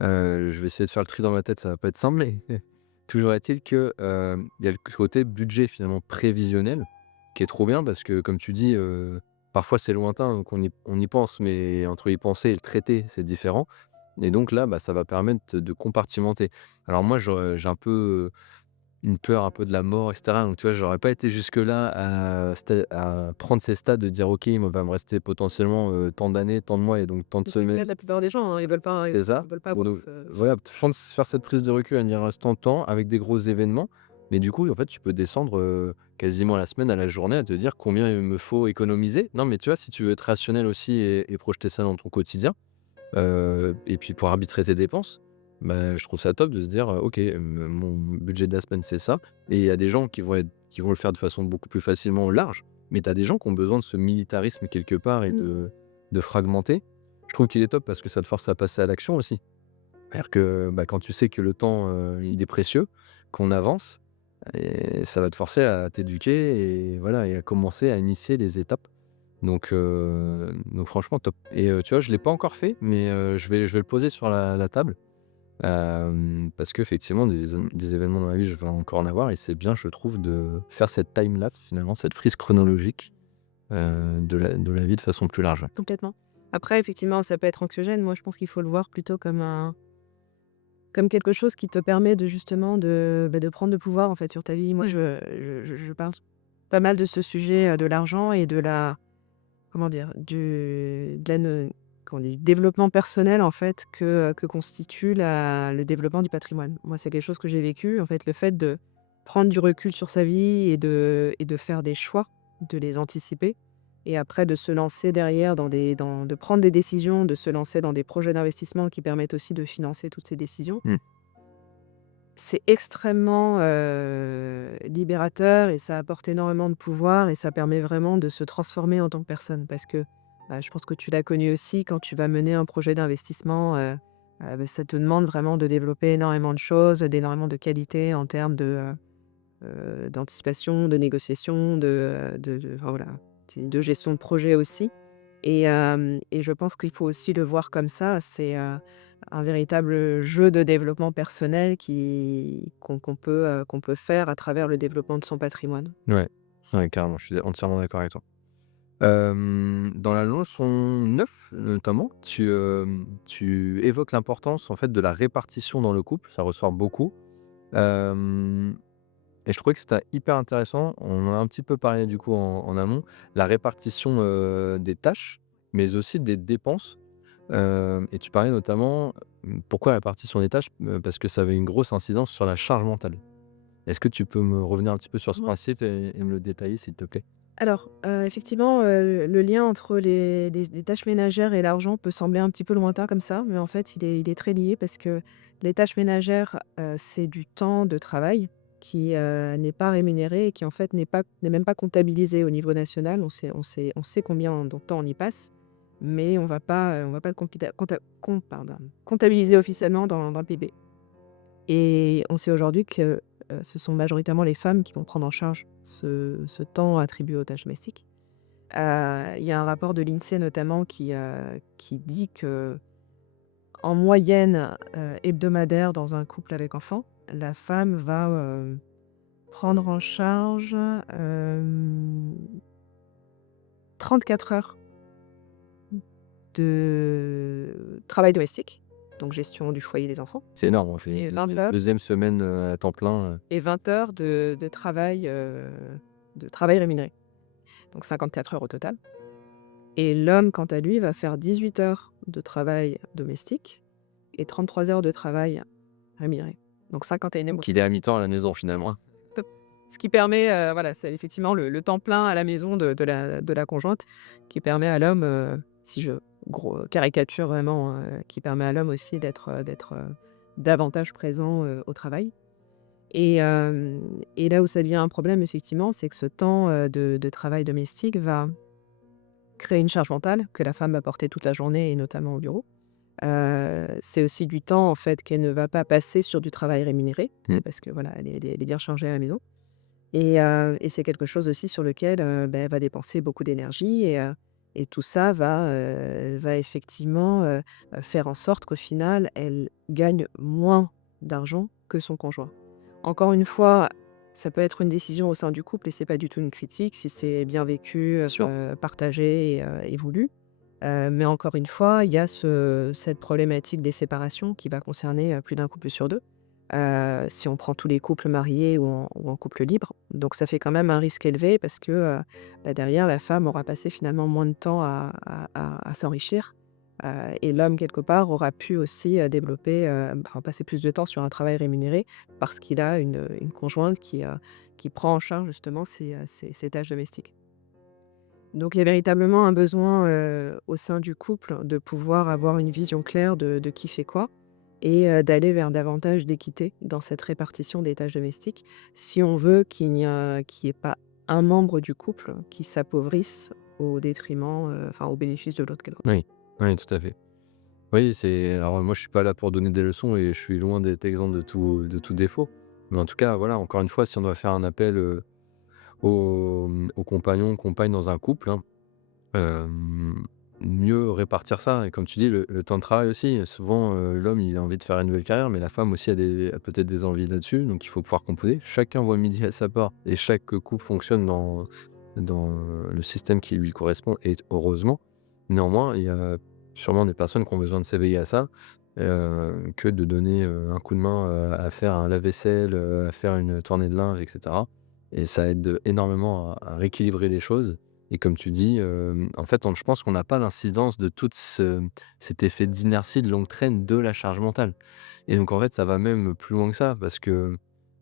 Je vais essayer de faire le tri dans ma tête, ça va pas être simple, mais toujours est-il que, il y a le côté budget finalement prévisionnel, qui est trop bien parce que comme tu dis, parfois c'est lointain, donc on y pense, mais entre y penser et le traiter, c'est différent. Et donc là, bah, ça va permettre de compartimenter. Alors moi, j'ai un peu, une peur un peu de la mort et cetera, donc tu vois, j'aurais pas été jusque-là à prendre ces stades de dire: «OK, il va me rester potentiellement, tant d'années, tant de mois et donc tant de C'est le cas semaines». de la plupart des gens, hein, ils veulent pas ils C'est ça. veulent pas Bon avoir donc ce voilà, je pense faire cette prise de recul en y restant tant avec des gros événements, mais du coup, en fait, tu peux descendre, quasiment à la semaine, à la journée, à te dire: «Combien il me faut économiser?» Non, mais tu vois, si tu veux être rationnel aussi et projeter ça dans ton quotidien, et puis pour arbitrer tes dépenses, bah, je trouve ça top de se dire, «OK, mon budget de la semaine, c'est ça» et il y a des gens qui vont le faire de façon beaucoup plus facilement au large, mais tu as des gens qui ont besoin de ce militarisme quelque part et Mmh. de fragmenter. Je trouve qu'il est top parce que ça te force à passer à l'action aussi. C'est-à-dire que, bah, quand tu sais que le temps, il est précieux, qu'on avance et ça va te forcer à t'éduquer et voilà et à commencer à initier les étapes. Donc franchement top et tu vois, je l'ai pas encore fait, mais je vais le poser sur la table, parce qu'effectivement des événements dans ma vie, je vais encore en avoir et c'est bien, je trouve, de faire cette time lapse finalement, cette frise chronologique, de la vie de façon plus large. Complètement. Après effectivement, ça peut être anxiogène. Moi, je pense qu'il faut le voir plutôt comme quelque chose qui te permet de justement de prendre le pouvoir, en fait, sur ta vie. Moi, je parle pas mal de ce sujet, de l'argent et de la comment dire? De la ne comment on dit? Développement personnel, en fait, que constitue le développement du patrimoine. Moi, c'est quelque chose que j'ai vécu, en fait, le fait de prendre du recul sur sa vie et de faire des choix, de les anticiper et après de se lancer derrière de prendre des décisions, de se lancer dans des projets d'investissement qui permettent aussi de financer toutes ces décisions. Mmh. C'est extrêmement, libérateur et ça apporte énormément de pouvoir et ça permet vraiment de se transformer en tant que personne. Parce que, bah, je pense que tu l'as connu aussi quand tu vas mener un projet d'investissement, bah, ça te demande vraiment de développer énormément de choses, d'énormément de qualités en termes d'anticipation, de négociation, enfin voilà, de gestion de projet aussi. Et je pense qu'il faut aussi le voir comme ça. C'est, un véritable jeu de développement personnel qu'on peut faire à travers le développement de son patrimoine. Ouais, ouais, carrément, je suis entièrement d'accord avec toi. Dans la leçon 9 notamment, tu évoques l'importance, en fait, de la répartition dans le couple, ça ressort beaucoup. Hem Et je trouvais que c'était hyper intéressant. On en a un petit peu parlé du coup en amont, la répartition, des tâches, mais aussi des dépenses. Et tu parlais notamment, pourquoi la répartition des tâches? Parce que ça avait une grosse incidence sur la charge mentale. Est-ce que tu peux me revenir un petit peu sur ce Ouais. principe et me le détailler s'il te plaît? Alors, effectivement, le lien entre les tâches ménagères et l'argent peut sembler un petit peu lointain comme ça, mais en fait, il est très lié parce que les tâches ménagères, c'est du temps de travail qui, n'est pas rémunéré et qui, en fait, n'est même pas comptabilisé au niveau national. On sait combien de temps on y passe, mais on va pas le comptabiliser officiellement dans le PIB. Et on sait aujourd'hui que, ce sont majoritairement les femmes qui vont prendre en charge ce temps attribué aux tâches domestiques. Il y a un rapport de l'INSEE notamment qui dit que en moyenne, hebdomadaire dans un couple avec enfant, la femme va, prendre en charge, 34 heures de travail domestique, donc gestion du foyer des enfants C'est énorme, on fait une et 20 heures 2 semaine, à temps plein, et 20 heures de travail rémunéré, donc 54 heures au total. Et l'homme, quant à lui, va faire 18 heures de travail domestique et 33 heures de travail rémunéré. Donc 51 heures au qu'il est total. à mi-temps à la maison finalement. Top. Ce qui permet, voilà, c'est effectivement le temps plein à la maison de la conjointe qui permet à l'homme, si je caricature vraiment, qui permet à l'homme aussi d'être davantage présent, au travail. Et là où ça devient un problème effectivement, c'est que ce temps, de travail domestique va créer une charge mentale que la femme va porter toute la journée et notamment au bureau. C'est aussi du temps en fait qu'elle ne va pas passer sur du travail rémunéré, Mmh. parce que voilà, elle est bien chargée à la maison et c'est quelque chose aussi sur lequel, elle va dépenser beaucoup d'énergie et tout ça va effectivement, faire en sorte qu'au final, elle gagne moins d'argent que son conjoint. Encore une fois, ça peut être une décision au sein du couple et c'est pas du tout une critique si c'est bien vécu, Bien sûr. partagé et voulu. Mais encore une fois, il y a cette problématique des séparations qui va concerner, plus d'un couple sur 2, si on prend tous les couples mariés ou en couple libre. Donc ça fait quand même un risque élevé parce que, bah, derrière la femme aura passé finalement moins de temps à s'enrichir, et l'homme quelque part aura pu aussi, développer, enfin passer plus de temps sur un travail rémunéré parce qu'il a une conjointe qui prend en charge justement ces tâches domestiques. Donc il y a véritablement un besoin, au sein du couple de pouvoir avoir une vision claire de qui fait quoi. et d'aller vers davantage d'équité dans cette répartition des tâches domestiques, si on veut qu'il y ait pas un membre du couple qui s'appauvrisse au détriment, enfin au bénéfice de l'autre quelque. Oui, oui, tout à fait. Oui, c'est alors moi, je suis pas là pour donner des leçons et je suis loin d'être exempt de tout défaut. Mais en tout cas, voilà, encore une fois, si on doit faire un appel, aux compagnons, compagnes dans un couple, hein, hem, mieux répartir ça et comme tu dis, le temps de travail aussi. Souvent, l'homme, il a envie de faire une nouvelle carrière, mais la femme aussi a peut-être des envies là-dessus, donc il faut pouvoir composer. Chacun voit midi à sa porte et chaque couple fonctionne dans le système qui lui correspond et heureusement. Néanmoins, il y a sûrement des personnes qui ont besoin de s'éveiller à ça, que de donner, un coup de main, à faire un lave-vaisselle, à faire une tournée de linge et cetera et ça aide énormément à rééquilibrer les choses et comme tu dis, en fait, je pense qu'on n'a pas l'incidence de tout cet effet d'inertie de longue traîne de la charge mentale et donc en fait, ça va même plus loin que ça parce que,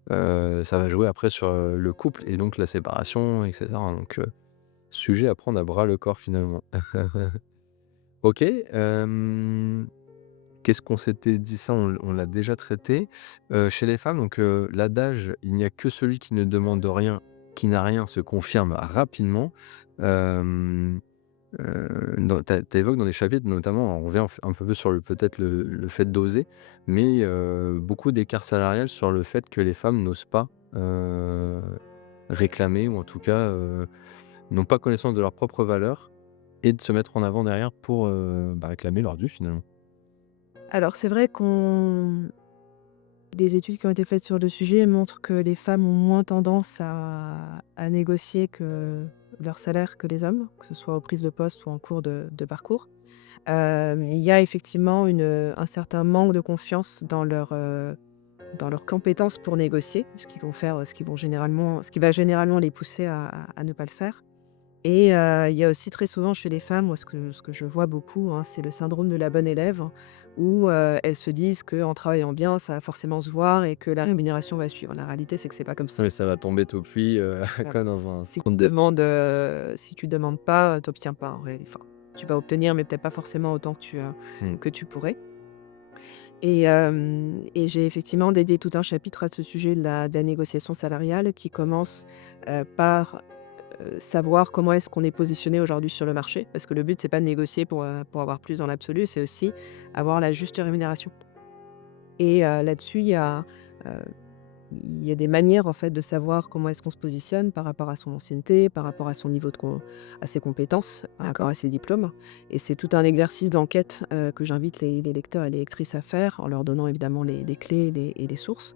ça va jouer après sur, le couple et donc la séparation et cetera donc sujet à prendre à bras le corps finalement. OK, qu'est-ce qu'on s'était dit? Ça, on l'a déjà traité. Chez les femmes, donc l'adage: «Il n'y a que celui qui ne demande rien, qui n'a rien», se confirme rapidement. Hem, tu évoques dans les chapitres notamment, on revient un peu sur peut-être le fait d'oser, mais beaucoup d'écart salarial sur le fait que les femmes n'osent pas, heu, réclamer ou en tout cas, n'ont pas connaissance de leurs propres valeurs et de se mettre en avant derrière pour, réclamer leur dû finalement. Alors c'est vrai qu'on des études qui ont été faites sur le sujet montrent que les femmes ont moins tendance à négocier que leur salaire que les hommes, que ce soit aux prises de poste ou en cours de parcours. Il y a effectivement un certain manque de confiance dans leurs compétences pour négocier, ce qui va généralement les pousser à ne pas le faire. Et il y a aussi très souvent chez les femmes, moi ce que je vois beaucoup, hein, c'est le syndrome de la bonne élève où, elles se disent qu'en travaillant bien, ça va forcément se voir et que la rémunération va suivre. La réalité, c'est que c'est pas comme ça. Oui, ça va tomber tout cuit, Voilà. comme dans un Si tu conte de demandes, si tu demandes pas, tu obtiens pas en enfin, tu vas obtenir, mais peut-être pas forcément autant mmh. que tu pourrais. Et j'ai effectivement dédié tout un chapitre à ce sujet de la négociation salariale qui commence, par savoir comment est-ce qu'on est positionné aujourd'hui sur le marché. Parce que le but, c'est pas de négocier pour avoir plus dans l'absolu, c'est aussi avoir la juste rémunération. Et là-dessus, heu, il y a des manières, en fait, de savoir comment est-ce qu'on se positionne par rapport à son ancienneté, par rapport à son niveau à ses compétences, par rapport à ses diplômes. Et c'est tout un exercice d'enquête, que j'invite les lecteurs et les lectrices à faire, en leur donnant évidemment des clés et des sources,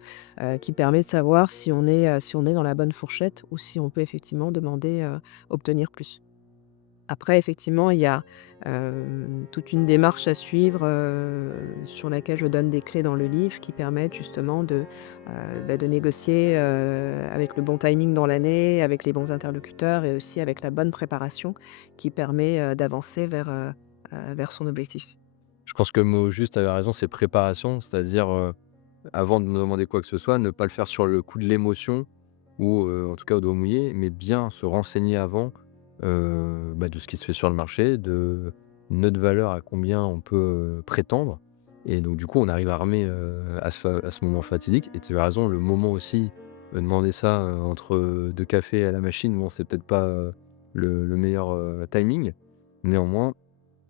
qui permet de savoir si on est dans la bonne fourchette ou si on peut effectivement demander, obtenir plus. Après effectivement, il y a, toute une démarche à suivre, sur laquelle je donne des clés dans le livre qui permettent justement de négocier, avec le bon timing dans l'année, avec les bons interlocuteurs et aussi avec la bonne préparation qui permet, d'avancer vers son objectif. Je pense que le mot juste, tu avais raison, c'est préparation, c'est-à-dire, avant de me demander quoi que ce soit, ne pas le faire sur le coup de l'émotion ou, en tout cas au doigt mouillé, mais bien se renseigner avant, de ce qui se fait sur le marché, de notre valeur, à combien on peut, prétendre et donc du coup, on arrive armé, à ce moment fatidique et tu as raison, le moment aussi, demander ça, entre, 2 cafés à la machine, bon, c'est peut-être pas, le meilleur, timing. Néanmoins,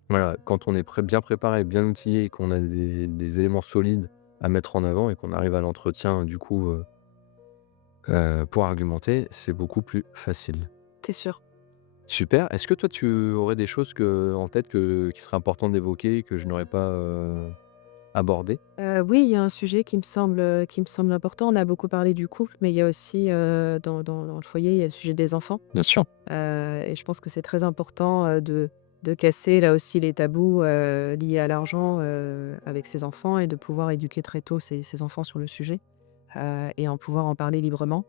voilà, quand on est bien préparé, bien outillé et qu'on a des éléments solides à mettre en avant et qu'on arrive à l'entretien du coup, pour argumenter, c'est beaucoup plus facile. C'est sûr. Super. Est-ce que toi tu aurais des choses en tête qui seraient importantes d'évoquer, que je n'aurais pas, abordées? Oui, il y a un sujet qui me semble important. On a beaucoup parlé du couple, mais il y a aussi, dans le foyer, il y a le sujet des enfants. Bien sûr. Et je pense que c'est très important, de casser là aussi les tabous, liés à l'argent, avec ses enfants et de pouvoir éduquer très tôt ses enfants sur le sujet, et en pouvoir en parler librement.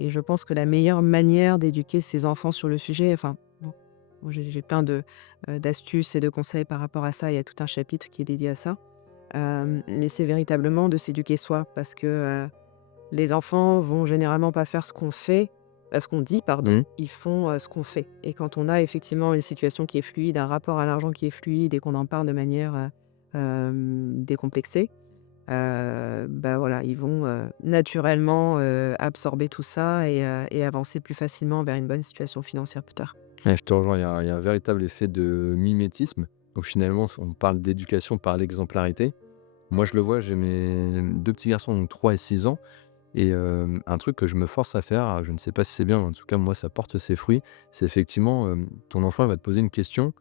Et je pense que la meilleure manière d'éduquer ses enfants sur le sujet, enfin, bon, moi j'ai plein d'astuces et de conseils par rapport à ça. Il y a tout un chapitre qui est dédié à ça. Mais c'est véritablement de s'éduquer soi parce que, les enfants vont généralement pas faire ce qu'on dit pardon, Mmh. ils font, ce qu'on fait. Et quand on a effectivement une situation qui est fluide, un rapport à l'argent qui est fluide et qu'on en parle de manière, décomplexée, bah, voilà, ils vont, naturellement, absorber tout ça et avancer plus facilement vers une bonne situation financière plus tard. Ouais, je te rejoins, il y a un véritable effet de mimétisme. Donc finalement, on parle d'éducation par l'exemplarité. Moi, je le vois, j'ai mes 2 petits garçons, donc 3 et 6 ans et un truc que je me force à faire, je ne sais pas si c'est bien, mais en tout cas, moi, ça porte ses fruits. C'est effectivement, ton enfant, il va te poser une question.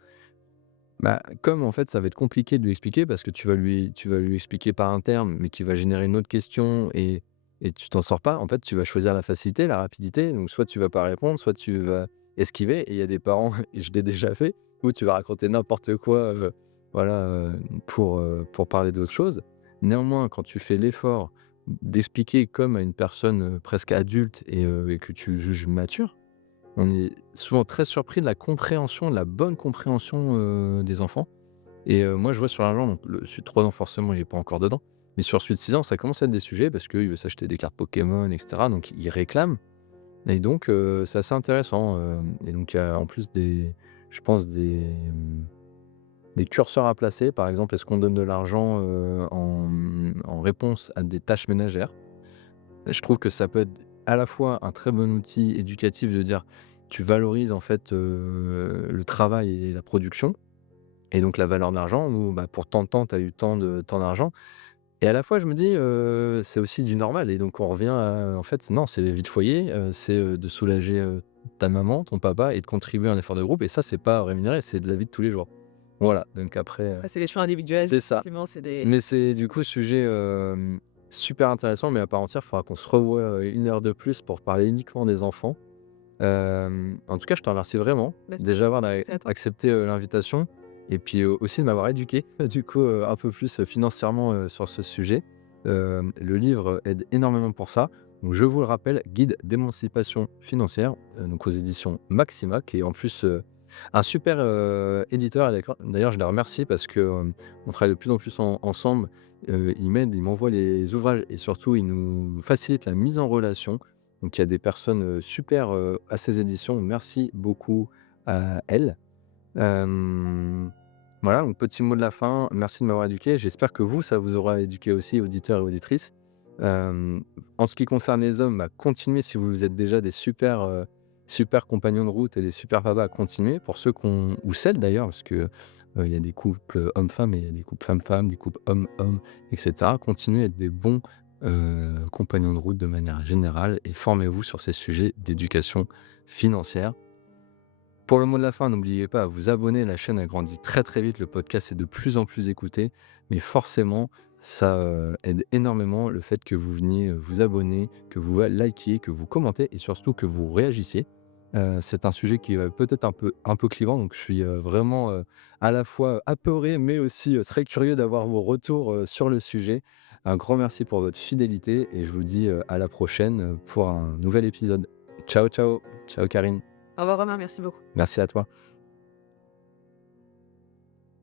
Bah, comme en fait, ça va être compliqué de lui expliquer parce que tu vas lui expliquer par un terme, mais qui va générer une autre question et tu t'en sors pas. En fait, tu vas choisir la facilité, la rapidité. Donc soit tu vas pas répondre, soit tu vas esquiver et il y a des parents et je l'ai déjà fait, où tu vas raconter n'importe quoi, voilà, pour parler d'autre chose. Néanmoins, quand tu fais l'effort d'expliquer comme à une personne, presque adulte et que tu juges mature, on est souvent très surpris de la compréhension, de la bonne compréhension, des enfants et moi je vois sur l'argent donc celui de 3 ans forcément il est pas encore dedans, mais sur celui de 6 ans ça commence à être des sujets parce qu'il veut s'acheter des cartes Pokémon et cetera donc il réclame et donc c'est assez intéressant, et donc il y a en plus je pense des curseurs à placer. Par exemple, est-ce qu'on donne de l'argent, en réponse à des tâches ménagères? Je trouve que ça peut être à la fois un très bon outil éducatif de dire: tu valorises en fait, le travail et la production et donc la valeur de l'argent ou bah, pour tant de temps, tu as eu tant d'argent et à la fois je me dis, c'est aussi du normal et donc on revient à en fait non, c'est la vie de foyer, c'est, de soulager, ta maman, ton papa et de contribuer à un effort de groupe et ça, c'est pas rémunéré, c'est de la vie de tous les jours. Voilà, donc après, Après, c'est des choix individuels, c'est ça. effectivement, c'est des Mais c'est du coup sujet, super intéressant, mais à part entière. Il faudra qu'on se revoie, 1 heure de plus pour parler uniquement des enfants. En tout cas, je te remercie vraiment bah, déjà avoir c'est à toi. accepté, l'invitation et puis, aussi de m'avoir éduqué du coup, un peu plus, financièrement, sur ce sujet. Le livre aide énormément pour ça. Donc je vous le rappelle, Guide d'émancipation financière, donc aux éditions Maxima, qui est en plus, un super, éditeur et d'ailleurs je les remercie parce que, on travaille de plus en plus ensemble. Ils m'aident, ils m'envoient les ouvrages et surtout ils nous facilitent la mise en relation. Donc il y a des personnes, super, à ces éditions. Merci beaucoup à elles. Hem, voilà, donc petit mot de la fin. Merci de m'avoir éduqué. J'espère que vous, ça vous aura éduqué aussi, auditeurs et auditrices. Hem, En ce qui concerne les hommes, bah, continuez si vous êtes déjà des super, super compagnons de route et des super papas, continuez. Pour ceux qu'on ou celles d'ailleurs, parce que, il y a des couples, hommes-femmes et il y a des couples femmes-femmes, des couples hommes-hommes et cetera. Continuez à être des bons, compagnons de route de manière générale et formez-vous sur ces sujets d'éducation financière. Pour le mot de la fin, n'oubliez pas à vous abonner, la chaîne a grandi très très vite, le podcast est de plus en plus écouté, mais forcément ça aide énormément le fait que vous veniez vous abonner, que vous likiez, que vous commentez et surtout que vous réagissiez. C'est un sujet qui est peut-être un peu clivant, donc je suis vraiment à la fois apeuré, mais aussi très curieux d'avoir vos retours sur le sujet. Un grand merci pour votre fidélité et je vous dis à la prochaine pour un nouvel épisode. Ciao, ciao, ciao Karine, Au revoir Romain, merci beaucoup. merci à toi.